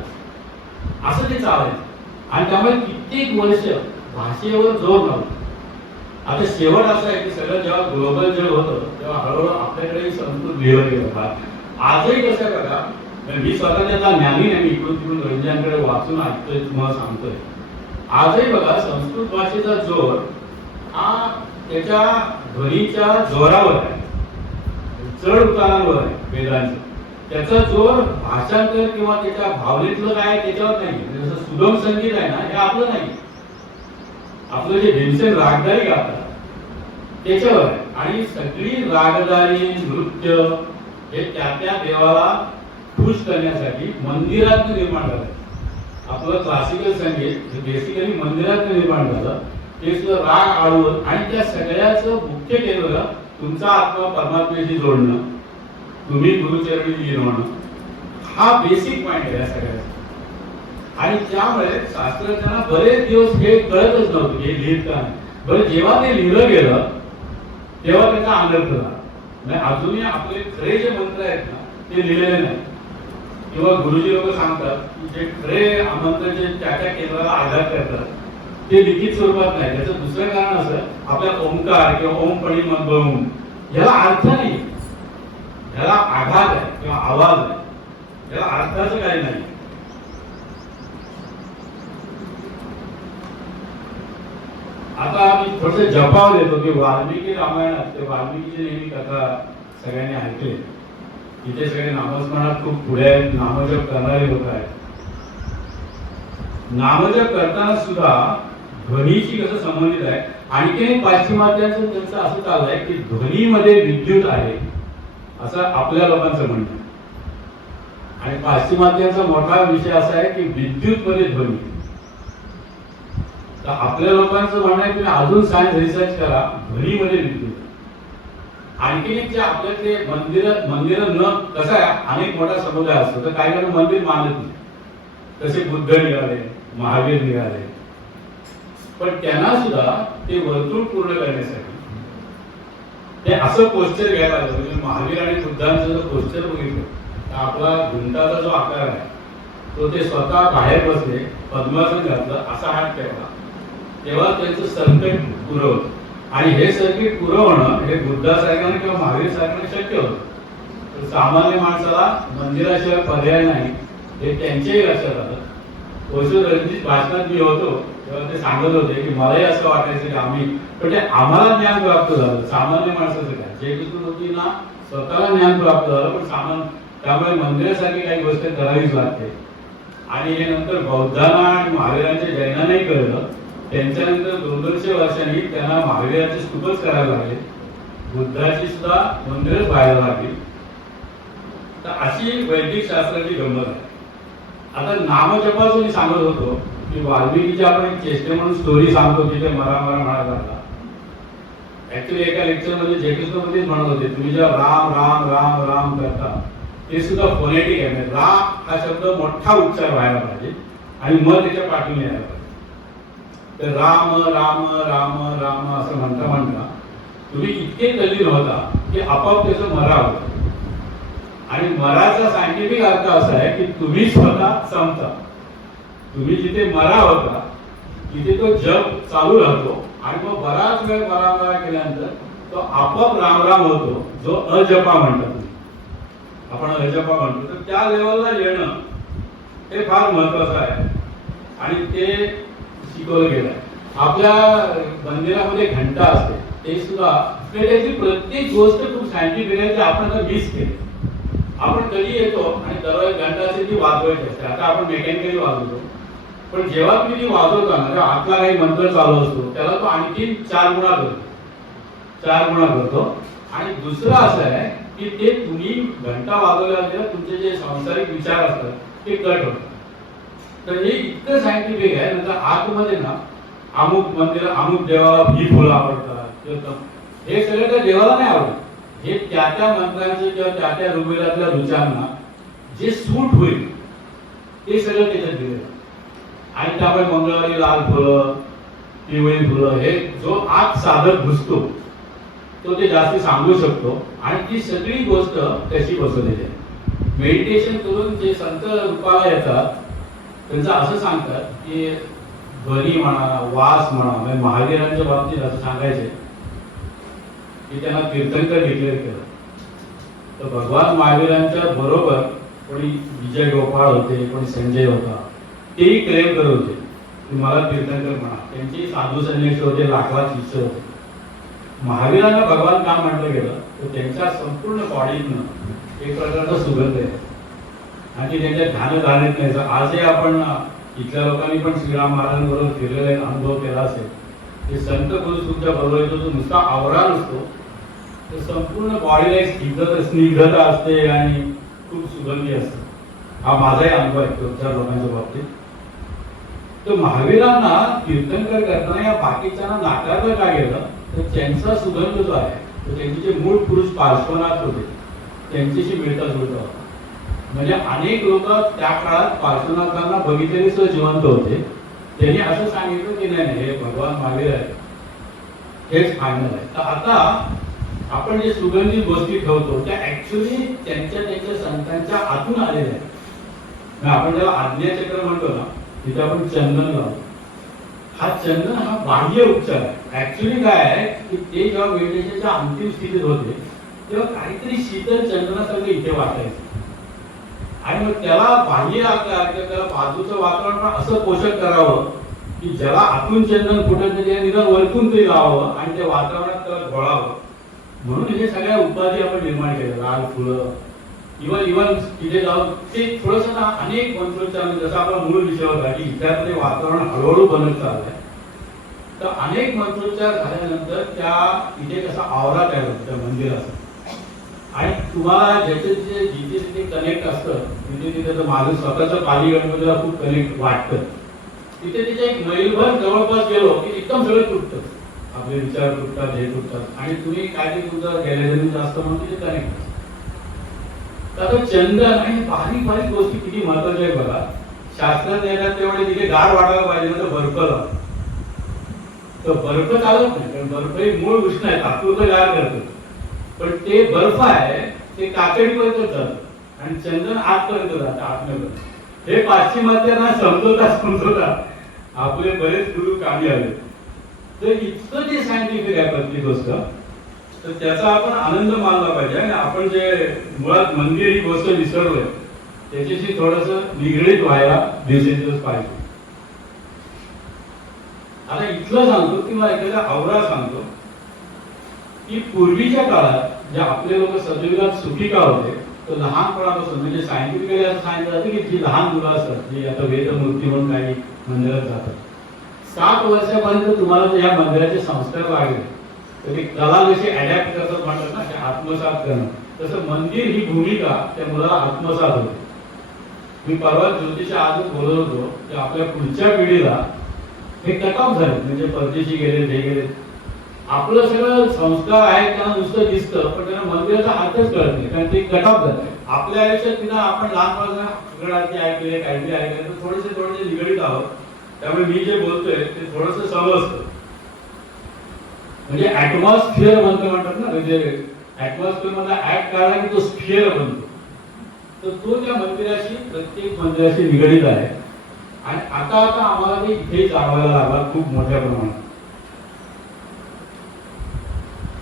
असं ते चालायचं. आणि त्यामुळे कित्येक वर्ष भाषेवर जोर नव्हता. आता शेवट असं आहे की सगळं जेव्हा ग्लोबल जग होतं तेव्हा हळूहळू आपल्याकडे संस्कृत लिहिलं गेलं. आजही कसं बघा, मी स्वतः त्याचा ज्ञानी नाही, मी इकडून तिकडून रंजनाकडे वाचून ऐकतोय, तुम्हाला सांगतोय. आजही बघा संस्कृत भाषेचा जोर हा त्याच्या ध्वनीच्या जोरावर आहे, चढ उतारांवर आहे वेदांचं. त्याचा जोर भाषांतर किंवा त्याच्या भावनेतलं काय त्याच्यावर नाही. जसं सुगम संगीत आहे ना, हे आपलं नाही. आपलं जे भीमसेन रागदारी गातात त्याच्यावर आहे. आणि सगळी रागदारी नृत्य हे त्या देवाला खुश करण्यासाठी मंदिरात निर्माण झालं. आपलं क्लासिकल संगीत बेसिकली मंदिरात निर्माण झालं, ते सुद्धा राग आळवत आणि त्या सगळ्याचं मुख्य केंद्र तुमचा आत्मा परमात्म्याशी जोडणं, तुम्ही गुरुचरणी लीन होणं, हा बेसिक पॉइंट आहे या सगळ्याचा. आणि त्यामुळे शास्त्रज्ञांना बरेच दिवस हे कळतच नव्हतं हे लिहित का नाही. बरं, जेव्हा ते लिहिलं गेलं तेव्हा त्याचा अनर्थ झाला. म्हणजे अजूनही आपले खरे जे मंत्र आहेत ना ते लिहिलेले नाही, किंवा गुरुजी लोक सांगतात की जे खरे मंत्र जे त्या त्या केंद्राला आघात करतात ते लिखित स्वरूपात नाही. त्याचं दुसरं कारण असं, आपल्या ओंकार किंवा ओम पणी मधून याला अर्थ नाही, याला आघात आहे किंवा आवाज आहे, याला अर्थाचं काही नाही. आता आम्ही थोडस जपाव देतो की वाल्मिकी रामायणात ते वाल्मिकीची नेहमी कथा सगळ्यांनी ऐकली. इथे सगळे नामस्मरणात खूप पुढे आहेत, नामजप करणारे लोक आहेत. नामजप करताना सुद्धा ध्वनीशी कसं संबंधित आहे. आणखी पाश्चिमात्यांचं त्यांचं असं चाललंय की ध्वनीमध्ये विद्युत आहे असं आपल्या लोकांचं म्हणणं. आणि पाश्चिमात्यांचा मोठा विषय असा आहे की विद्युत मध्ये ध्वनी. तर आपल्या लोकांचं म्हणणं आहे तुम्ही अजून सायन्स रिसर्च करा, ध्वनीमध्ये विद्युत. आणखी एक जे आपल्याकडे मंदिर न कसं आहे, अनेक मोठा समुदाय असतो, तर काही जण मंदिर मानत नाही. तसे बुद्ध निघाले, महावीर निघाले, पण त्यांना सुद्धा ते वर्तुळ पूर्ण करण्यासाठी ते असं पोस्चर घ्यायला लागलं. म्हणजे महावीर आणि बुद्धांचं जर पोस्चर बघितलं तर आपला घुंटाचा जो आकार आहे तो ते स्वतः बाहेर बसले, पद्मासन घातलं, असा हात ठेवला, तेव्हा त्यांचं सर्किट पुरवलं. आणि हे सर्किट पुरवणं हे बुद्धासारख्यानं किंवा महावीर सारख्यानं शक्य होतं. तर सामान्य माणसाला मंदिराशिवाय पर्याय नाही हे त्यांच्याही लक्षात आलं. ओशो रणजित भाषणात मी होतो तेव्हा ते सांगत होते की मलाही असं वाटायचं की आम्ही, पण ते आम्हाला ज्ञान प्राप्त झालं, सामान्य माणसाचं काय. जयकृष्णमूर्तींना स्वतःला ज्ञान प्राप्त झालं, पण त्यामुळे मंदिरासारखी काही गोष्ट करावीच लागते. आणि हे नंतर बौद्धांना आणि महावीरांच्या जैनांनाही कळलं. त्यांच्यानंतर 200 वर्षांनी त्यांना महावीराचे स्तूपच करायला लागले, बुद्धाची सुद्धा मंदिरच पाहायला लागली. तर अशी वैदिक शास्त्राची गंमत आहे. आता नामजपाचं मी सांगत होतो की वाल्मिकीची आपण एक चेष्टे म्हणून स्टोरी सांगतो तिथे मरा मरा म्हणाला. ऍक्च्युली एका लेक्चर मध्ये जयकृष्णमध्येच म्हणत होते तुम्ही जेव्हा राम राम राम राम करता ते सुद्धा फोनेटिक आहे. रा हा शब्द मोठा उच्चार व्हायला पाहिजे आणि मग त्याच्या पाठीने यायला पाहिजे. तर राम राम राम राम असं म्हणता म्हणता तुम्ही इतके तल्लीन होता की आपोआप त्याचं मरा होतं. आणि मराचा सायंटिफिक अर्थ असा आहे की तुम्ही स्वतः संपता. तुम्ही जिथे मरा होता तिथे तो जप चालू राहतो आणि मग बराच वेळ मरा केल्यानंतर तो आपोआप रामराम होतो, जो अजपा म्हणतात आपण अजपा म्हणतो. तर त्या लेवलला येणं हे फार महत्वाचं आहे आणि ते शिकवलं गेलं. आपल्या मंदिरामध्ये घंटा असते ते सुद्धा त्याची प्रत्येक गोष्ट खूप सायंटिफिक आहे की आपण आता मिस केली. आपण कधी येतो आणि दरवाजा घंटा असेल ती वाजवायची असते. आता आपण मेकॅनिकली वाजवतो, पण जेव्हा तुम्ही ती वाजवताना आतला काही मंत्र चालू असतो त्याला तो आणखी 4 गुणा करतो. आणि दुसरं असं आहे की ते तुम्ही घंटा वाजवल्यानंतर तुमचे जे सांसारिक विचार असतात ते कट होतात. तर हे इतकं सायंटिफिक आहे. नंतर आतमध्ये ना अमुक मंदिर अमुक देवाला ही फुलं आवडतात, हे सगळं त्या देवाला नाही आवडत. हे त्या त्या मंत्रांचे किंवा त्या त्या ऋग्वेदातल्या ऋचांना जे सूट होईल ते सगळं त्याच्यात दिलेलं. आणि त्यामुळे मंगळवारी लाल फुलं, पिवळी फुलं, हे जो आत साधक घुसतो तो ते जास्त सांगू शकतो. आणि ती सगळी गोष्ट त्याची बसवलेली आहे. मेडिटेशन करून जे संत रूपाला येतात त्यांचं असं सांगतात की ध्वनी म्हणा, वास म्हणा, म्हणजे महावीरांच्या बाबतीत असं सांगायचे की त्यांना तीर्थंकर डिक्लेअर केलं. तर भगवान महावीरांच्या बरोबर कोणी विजय गोपाळ होते, कोणी संजय होता, तेही क्लेम करत होते की मला तीर्थंकर म्हणा. त्यांची साधू संन्यासी होते, लाख शिष्य होते. महावीरांना भगवान का म्हटलं गेलं तर त्यांच्या संपूर्ण बॉडीतनं एक प्रकारचा सुगंध आहे आणि त्यांच्या ध्यानधारणेत नाही. आजही आपण इथल्या लोकांनी पण श्रीराम महाराजांबरोबर फिरलेला एक अनुभव केला असेल. ते संत पुरुष तुमच्या बरोबर येतो, जो नुसता आवरा नसतो, तर संपूर्ण बॉडीला एक स्निग्धता असते आणि खूप सुगंधी असते. हा माझाही अनुभव आहे 2-4 लोकांच्या बाबतीत. तर महावीरांना तीर्थंकर करताना या बाकीच्यांना नाकारलं का गेलं, तर त्यांचा सुगंध जो आहे तो त्यांचे जे मूळ पुरुष पार्श्वनाथ होते त्यांच्याशी मिळता जुळता होता. म्हणजे अनेक लोक त्या काळात पार्श्वनाथांना बघितलेले सुद्धा जिवंत होते. त्यांनी असं सांगितलं की नाही हे भगवान महावीर आहे, हेच फायनल आहे. तर आता आपण जे सुगंधित गोष्टी ठेवतो त्या ऍक्च्युली त्यांच्या संतांच्या आतून आलेल्या आहेत. आपण ज्याला आज्ञाचक्र म्हणतो ना, तिथे आपण चंदन लावतो. हा चंदन हा बाह्य उपचार आहे. ऍक्च्युली काय आहे की ते जेव्हा मेडिटेशनच्या अंतिम स्थितीत होते तेव्हा काहीतरी शीतल चंदनासारखं इथे वाटायचं आणि मग त्याला बाह्य त्याला बाजूचं वातावरण पण असं पोषक करावं की ज्याला आतून चंदन फुटत नाही निदान वरतून ते लावावं आणि त्या वातावरणात त्याला घोळावं. म्हणून हे सगळ्या उपाधी आपण निर्माण केल्या, लाल फुलं, इव्हन तिथे जाऊन ते थोडस ना अनेक मंत्रोच्चार, जसं आपला मूळ विषय होता की इथं ते वातावरण हळूहळू बनत चाललंय. तर अनेक मंत्रोच्चार झाल्यानंतर त्या इथे कसा आवरा तयार होतो त्या मंदिराचा. आणि तुम्हाला ज्याचे जिथे तिथे कनेक्ट असतं तिथे तर माझं स्वतःचं पाली गणपतीला खूप कनेक्ट वाटतं. तिथे तिथे एक मैलभर जवळपास गेलो की एकदम सगळं तुटतं, आपले विचार तुटतात, हे तुटतात आणि तुम्ही काय ते तुमचं गॅलरी जास्त म्हणून तिथे कनेक्ट. तर चंदन आणि बारीक बारीक गोष्टी किती महत्वाच्या आहे बघा. शास्त्रात येतात तेवढे तिथे गार वाटायला पाहिजे तर बर्फ लावा. तर बर्फ चालत नाही, कारण बर्फ हे मूळ उष्ण आहे, तात्पुरतं गार करतं. पण ते बर्फ आहे ते कातडीपर्यंत जातं आणि चंदन आतपर्यंत जातं आत्म्यापर्यंत. हे पाश्चिमात्यांना समजवतात आपले बरेच गुरु कामी आले. तर इतकं ते सायंटिफिक आहे प्रत्येक गोष्ट. तर त्याचा आपण आनंद मानला पाहिजे आणि आपण जे मुळात मंदिर ही गोष्ट विसरलोय त्याच्याशी थोडस निगडीत व्हायला दिवसेंदिवस पाहिजे. आता इथलं सांगतो किंवा एखाद्या आवरा सांगतो की पूर्वीच्या काळात जे आपले लोक सतयुगात सुखी का होते, तर लहानपणापासून म्हणजे सायंटिफिकली असं सांगितलं जातं की जी लहान मुलं असतात जी आता वेदमूर्ती म्हणून काही मंदिरात जातात, 7 वर्षापर्यंत तुम्हाला या मंदिराचे संस्कार लागले तर ती कला जशी अडॅप्ट करतात म्हणतात ना, ते आत्मसात करणं, तसं मंदिर ही भूमिका त्या मुलाला आत्मसात होते. मी परवा ज्योतिषा आजच बोलत होतो की आपल्या पुढच्या पिढीला हे कट ऑफ झाले, म्हणजे परदेशी गेले हे गेले. आपलं सगळं संस्कार आहे त्यांना नुसतं दिसतं पण त्यांना मंदिराचा अर्थच कळत नाही, कारण ते कट ऑफ झाले. आपल्या आयुष्यात तिला आपण लहानपणाची ऐकले काहीतरी ऐकले तर थोडेसे निगडीत आहोत. त्यामुळे मी जे बोलतोय ते थोडंसं समजतं. म्हणजे ऍटमॉस्फिअर म्हणतात ना, म्हणजे ऍटमॉस्फिअर मधला ऍट काढला की तो स्फिअर बनतो. तर तो त्या मंदिराशी प्रत्येक मंदिराशी निगडीत आहे. आणि आता आता आम्हाला ते इथे जाणवायला लागला खूप मोठ्या प्रमाणात.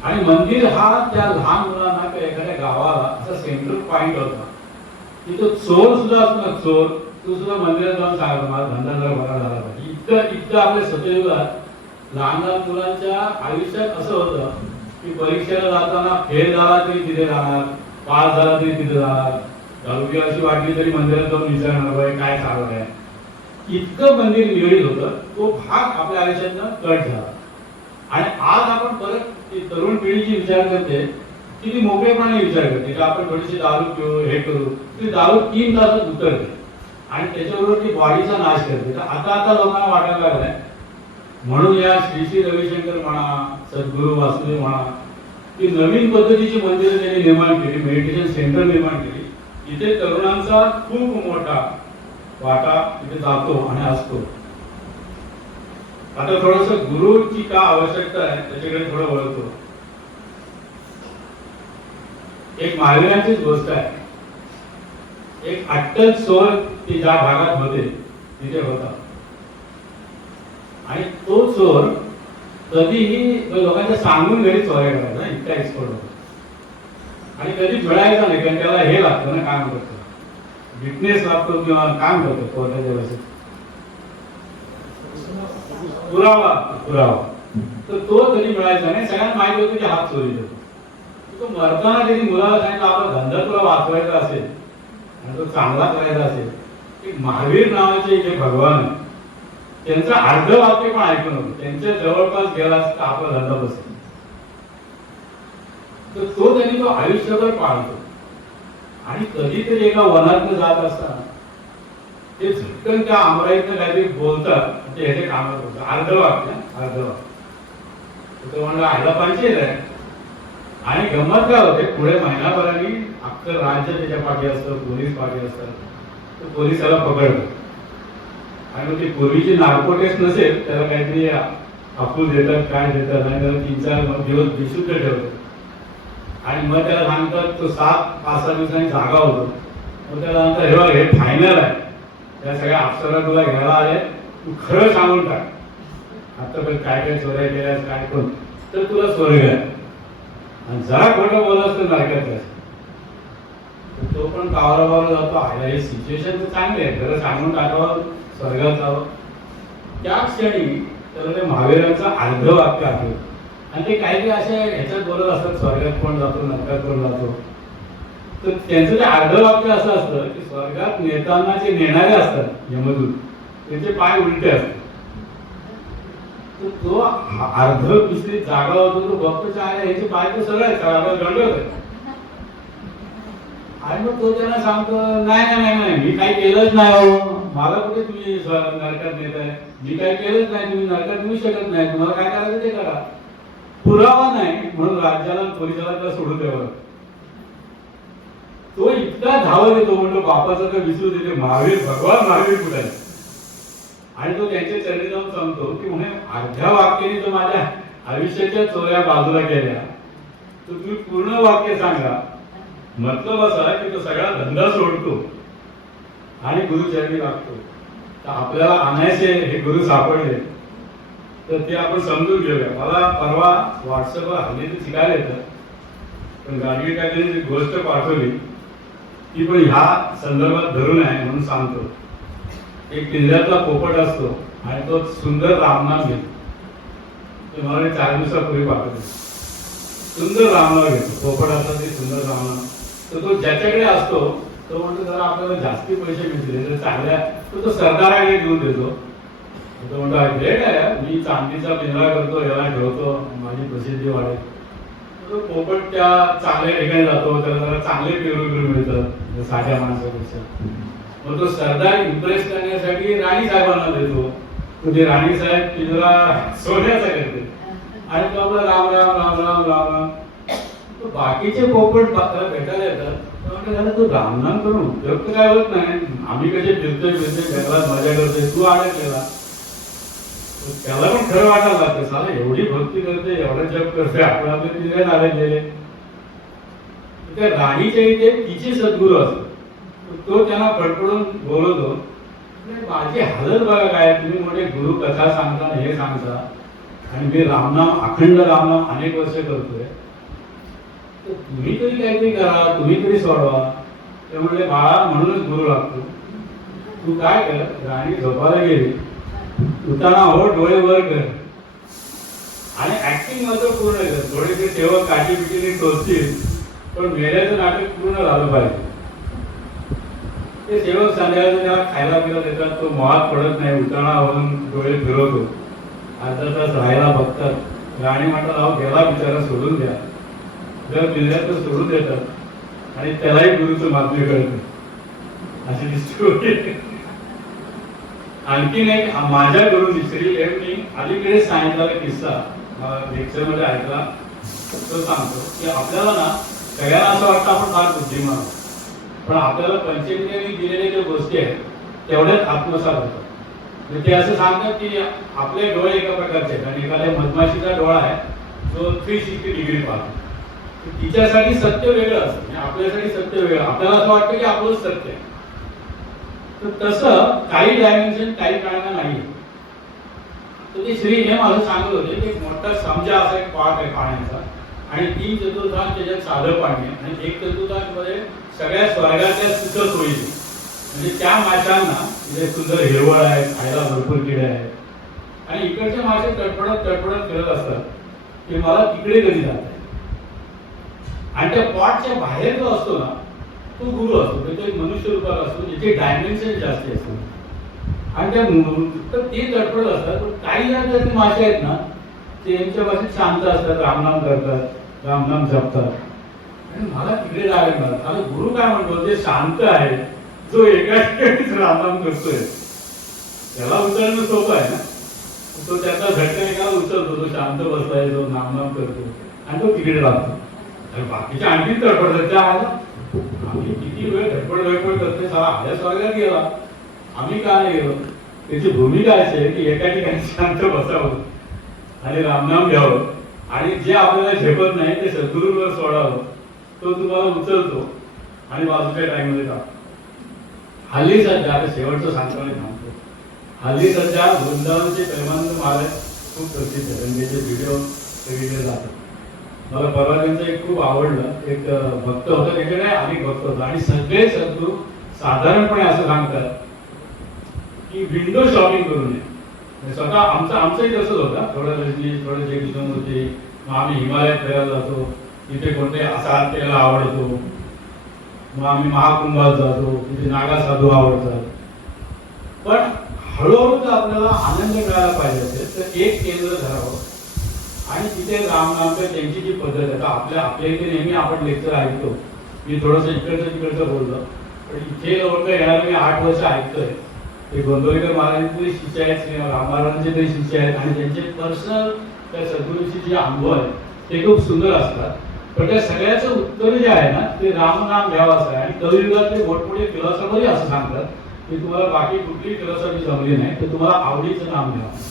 आणि मंदिर हा त्या लहान मुलांना किंवा एखाद्या गावाला असा सेंट्रल पॉइंट होता की तो चोर सुद्धा असतो ना, चोर तो सुद्धा मंदिरात जाऊन सांगतो मला धंदा जरा बरा झाला पाहिजे. इतकं आपल्या सतयुगात लहान लहान मुलांच्या आयुष्यात असं होतं की परीक्षेला जाताना फेल झाला तरी तिथे जाणार, पास झाला तरी तिथे जाणार, 10वी अशी वाटली तरी मंदिरात जाऊन विचारणार बाई काय चालत आहे. इतकं मंदिर निगडीत होतं. तो भाग आपल्या आयुष्यातनं कट झाला. आणि आज आपण परत ती तरुण पिढीची विचार करते की ती मोकळेपणाने विचार करते की आपण थोडीशी दारू पिऊ हे करू. ती दारू 3 तासात उतरते आणि त्याच्याबरोबर ती बॉडीचा नाश करते. तर आता लोकांना वाटायला लागलाय. म्हणून या श्री श्री रविशंकर म्हणा, सद्गुरू वासुदेव म्हणा, की नवीन पद्धतीची मंदिरं त्यांनी निर्माण केली, मेडिटेशन सेंटर निर्माण केली. इथे तरुणांचा खूप मोठा वाटा इथे जातो आणि असतो. आता थोडस गुरुची का आवश्यकता आहे त्याच्याकडे थोडं वळतो. एक महावीरांचीच गोष्ट आहे. एक अट्टल चोर ती ज्या भागात होते तिथे होता आणि तो चोर कधीही लोकांना सांगून घरी चोऱ्या करायचा, इतका एक्सपर्ट होता. आणि कधी मिळायचा नाही कारण त्याला हे लागतं ना, काय म्हणतात विटनेस लागतो किंवा काय म्हणतो कोर्टाच्या वेळेस पुरावा. तर तो कधी मिळायचा नाही. सगळ्यांना माहिती होतं की हात चोरी करतो. तो मरताना कधी मुलाला सांगितलं आपला धंदा तुला वाचवायचा असेल आणि तो चांगला करायचा असेल की महावीर नावाचे जे भगवान आहे त्यांचं अर्ध वाक्य पण ऐकून होतं. त्यांच्या जवळपास गेलास तर आपला धंदा बसेल. तर तो त्यांनी तो आयुष्यभर पाळतो. आणि कधीतरी एका वनात जात असताना ते झटकन त्या आमराईतनं काहीतरी बोलतात ते ह्याचे कामात होतं अर्धवाक्य. तो म्हणला आयला पंचायत आहे. आणि गंमत काय होते पुढे महिनाभराने अख्खं राज्य त्याच्या पाठी असतं, पोलीस पाठी असतात. तर पोलीस त्याला पकडतात आणि मग ती पूर्वीची नार्को टेस्ट नसेल त्याला काहीतरी अफूल देतात काय देतात आणि त्याला 3-4 दिवस बेशुद्ध ठेवतात आणि मग त्याला सांगतात तो 7-5 दिवसांनी जागा होतो. मग त्याला नंतर हे बघ हे फायनल आहे, त्या सगळ्या अफसरा तुला घ्यायला आले, तू खरं सांगून टाक आता पण काय काय चोऱ्या केल्यास काय पण तर तुला स्वर्ग आहे. आणि जरा खोटं बोलत तर नरकात. तो पण कावरा जातो आयला हे सिच्युएशन तर चांगली आहे, खरं सांगून टाकावं स्वर्गात जावं. त्या क्षणी त्याला ते महावीरांचं अर्धवाक्य आठवलं. आणि ते काही असे ह्याच्यात बोलत असतात स्वर्गात कोण जातो नरकात कोण जातो. तर त्यांचं ते अर्धवाक्य असं असतं की स्वर्गात नेताना जे नेणारे असतात यमदूत त्यांचे पाय उलटे असतात. तर तो अर्ध पिसरी जागा होतो तो बघतो ह्याचे पाय तर सगळे गंड होते. आणि मग तो त्यांना सांगतो नाही मी काही केलंच नाही हो, मला कुठे तुम्ही नरकात नेताय, मी काही केलंच नाही, तुम्ही नरकात नेऊ शकत नाही, तुम्हाला काय करायचं ते करा. पुरावा नाही म्हणून राज्याला पोलिसाला त्याला सोडून द्यावं. तो इतका धावत येतो म्हणतो बापाचं तर विसरू देते भगवान महावीर कुठे आहे. आणि तो त्यांच्या चरणी जाऊन सांगतो की म्हणे अर्ध्या वाक्याने तो माझ्या आयुष्याच्या चोऱ्या बाजूला केल्या, तर तुम्ही पूर्ण वाक्य सांगा. मतलब असा की तो सगळा धंदा सोडतो आणि गुरुचरणी लागतो. तर आपल्याला आणायचे हे गुरु सापडले तर ते आपण समजून घेऊया. मला परवा व्हॉट्सअपवर हल्ली ते शिकायला येतं, पण गाडगी काहीतरी गोष्ट पाठवली ती पण ह्या संदर्भात धरून आहे म्हणून सांगतो. एक पिंजऱ्यातला पोपट असतो आणि तो सुंदर रामनाम घेतो. ते मला 4 दिवसापूर्वी पाठवले. सुंदर रामनाम घेतो पोपटाचा, ते सुंदर रामनाम. तर तो ज्याच्याकडे असतो तो म्हणतो जरा आपल्याला जास्ती पैसे मिळतील तर चांगल्या, तो सरदाराकडे घेऊन देतो. तो म्हणतो ग्रेट आहे, मी चांदीचा पिंजरा करतो, याला ठेवतो, माझी प्रसिद्धी वाढेल. तो पोपट त्या चांगल्या ठिकाणी जातो, त्याला जरा चांगले पेरू मिळतात साध्या माणसापेक्षा. मग तो सरदार इम्प्रेस करण्यासाठी राणी साहेबांना देतो. म्हणजे राणी साहेब पिंजरा सोन्याचा करते आणि तो आपला राम राम राम राम राम राम. बाकीचे पोपट त्याला भेटायला येतात, झालं तू रामनाम करून उपयोग तर काय होत नाही, आम्ही कसे फिरतोय जंगलात मजा करतोय, तू अडकलेला. त्याला पण खरं वाटायला लागतं साला एवढी भक्ती करते, एवढा जप करते, आपण आपले पिंजऱ्यात अडकलेले. त्या राणीच्या इथे तिचे सद्गुरू असतो. तो त्यांना फडफडून बोलवतो, माझी हालत बघा काय, तुम्ही मोठे गुरु कथा सांगता हे सांगता आणि मी रामनाम अखंड रामनाम अनेक वर्ष करतोय, तुम्ही तरी काहीतरी करा, तुम्ही तरी सोडवा. ते म्हणले बाळा म्हणूनच गुरु लागतो, तू काय कर, राणी झोपायला गेली, उताना हो डोळे वर कर आणि ऍक्टिंग मात्र पूर्ण कर. थोडेसे सेवक काठी पिटीने टोचतील पण मेल्याचं नाटक पूर्ण झालं पाहिजे. ते सेवक संध्याकाळी त्याला खायला पिला देतात, तो मोहात पडत नाही, उताना होऊन डोळे फिरवतो. अर्धा तास राहायला बघतात. राणी म्हणतात अहो गेला बिचारा सोडून द्या. जर पिंजऱ्यात तर सोडून देतात आणि त्यालाही गुरुचं मागणी कळतं. अशी दिसते. आणखीन एक माझ्या गुरु श्री मी अलीकडे सांगितलेला किस्सा लेक्चर मध्ये ऐकला. तो सांगतो की आपल्याला ना सगळ्यांना असं वाटतं आपण फार बुद्धिमान आहोत, पण आपल्याला पंचेंद्रियांनी दिलेल्या ज्या गोष्टी आहेत तेवढ्याच आत्मसात होतात. म्हणजे ते असं सांगतात की आपले डोळे एका प्रकारचे आहेत आणि एखाद्या मधमाशीचा डोळा आहे जो 360 डिग्री पाहतो. तिच्यासाठी सत्य वेगळं असतं आणि आपल्यासाठी सत्य वेगळं. आपल्याला असं वाटतं की आपलं सत्य आहे. तर तसं काही डायमेन्शन काही काळांना नाही. तर ते श्री नेम असं सांगत होते की एक मोठा समजा असा एक पाठ आहे पाण्याचा आणि 3/4 त्याच्यात साधं पाणी आहे आणि 1/4 मध्ये सगळ्या स्वर्गाच्या सुख सोयी. म्हणजे त्या माशांना म्हणजे सुंदर हिरवळ आहे, खायला भरपूर किडे आहेत आणि इकडचे मासे तडफडत फिरत असतात की मला तिकडे कधी जात आहे. आणि त्या पॉटच्या बाहेर जो असतो ना तो गुरु असतो, तो एक मनुष्य रूपात असतो ज्याचे डायमेन्शन जास्त असतात आणि त्या तर ते तडफडत असतात. पण काही जण त्याचे मासे आहेत ना ते यांच्या भाषेत शांत असतात, रामनाम करतात, रामनाम जपतात आणि मला तिकडे जायला मिळालं. आता गुरु काय म्हणतो जे शांत आहे जो एका ठिकाणी रामनाम करतोय त्याला उचलणं सोपं आहे ना. तो त्याचा झटका एकाला उचलतो, तो शांत बसलाय, जो नामनाम करतो आणि तो तिकडे राहतो. आणि बाकीचे आणखी तडफडतात त्या आला आम्ही किती वेळ धडपड करते, सारा आल्या स्वर्गात गेला, आम्ही का नाही गेलो. त्याची भूमिका अशी आहे की एका ठिकाणी शांत बसावं आणि रामनाम घ्यावं आणि जे आपल्याला झेपत नाही ते सद्गुरूंवर सोडावं. तो तुम्हाला उचलतो आणि बाजूच्या टाइममध्ये जातो. हल्ली सध्या आता शेवटचं सांगतो आणि थांबतो. हल्ली सध्या वृंदावनचे प्रेमानंद महाराज खूप प्रसिद्ध आहे, त्यांचे व्हिडिओ बघितले जातात. मला परवा त्यांचं एक खूप आवडलं. एक भक्त होता, त्याच्याकडे अनेक भक्त होता आणि सगळे सद्गुरू साधारणपणे असं सांगतात की विंडो शॉपिंग करू नये. स्वतः आमचंही तसंच होता, थोडं रजनीश, थोडं जय कृष्णमूर्ती, मग आम्ही हिमालयात फिरायला जातो, तिथे कोणते आसार केला आवडतो, मग आम्ही महाकुंभात जातो, तिथे नागा साधू आवडतात. पण हळूहळू जर आपल्याला आनंद मिळायला पाहिजे असेल तर एक केंद्र धरावं आणि तिथे रामनामचं त्यांची जी पद्धत आहे. आपल्या इथे नेहमी आपण लेक्चर ऐकतो, मी थोडंसं इकडचं तिकडचं बोललो, पण इथे लोक येणार मी 8 वर्ष ऐकतोय. ते गोंदवलेकर महाराजांचे शिष्य आहेत किंवा राम महाराजांचे ते शिष्य आहेत आणि त्यांचे पर्सनल त्या सद्गुरूंचे जे अनुभव आहेत ते खूप सुंदर असतात. पण त्या सगळ्याचं उत्तर जे आहे ना ते रामनाम घ्यावं असं आहे. आणि कलियुगातले मोठमोठे फिलॉसॉफरही असं सांगतात की तुम्हाला बाकी कुठली फिलॉसॉफी जमली नाही तर तुम्हाला आवडीचं नाम घ्यावं.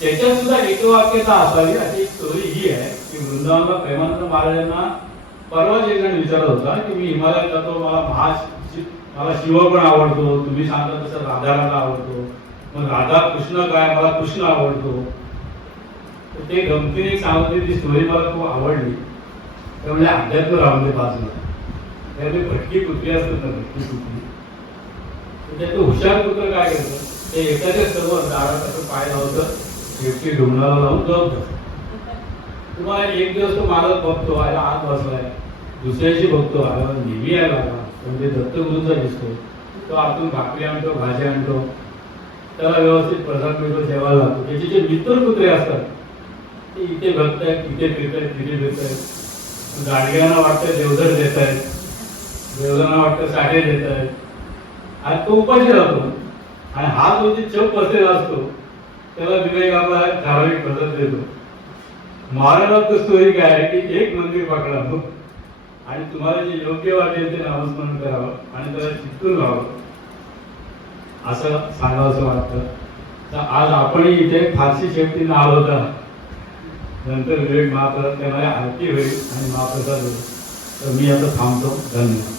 त्याच्यात सुद्धा एकवाक्यता असावी. अशी एक स्टोरी ही आहे की वृंदावनला प्रेमानंद महाराजांना परवाच एक जण विचारत होता की मी हिमालयात जातो, मला शिव पण आवडतो, तुम्ही सांगता तसं राधा आवडतो, मग राधा कृष्ण काय, मला कृष्ण आवडतो. तर ते गमतीने सांगते ती स्टोरी मला खूप आवडली. तर म्हणजे अध्यात्म राहून ते बाजूला त्यामुळे भटकी कुत्री असतात ना, भटकी कुत्री, तर त्याचं हुशार कुत्र काय करतं, ते एकाच्या सर्व दारात असं पाय लावतं, शेवटी ढुंगणाला लावून गप. तुम्हाला एक दिवस तो मालक बघतो, आयला आत बसलाय, दुसऱ्याशी बघतो, आला नेहमी यायला लागला, म्हणजे दत्तगुरूंचा दिसतो, तो आतून भाकरी आणतो, भाजी आणतो, त्याला व्यवस्थित प्रसाद मिळतो, जेवायला लागतो. त्याचे जे मित्र कुत्रे असतात ते इथे बघतायत, तिथे फिरतायत, तिथे फिरतायत. गाडग्यांना वाटतं देवधर देत आहेत, देवधरांना वाटतं साठे देत आहेत, आणि तो उपाशी राहतो. आणि हा जो जे चप बसलेला असतो त्याला विवेकाला ठराविक पद्धत देतो. महाराजांचं स्टोरी काय आहे की एक मंदिर पकडावं आणि तुम्हाला जे योग्य वाटेल ते नामस्मरण करावं आणि त्याला चिकटून राहावं असं सांगावं असं वाटतं. तर आज आपणही इथे फारसी शेवटी नाव होता, नंतर विवेक महाप्रसाद त्यामुळे आरती होईल आणि महाप्रसाद होईल. तर मी आता थांबतो. धन्यवाद.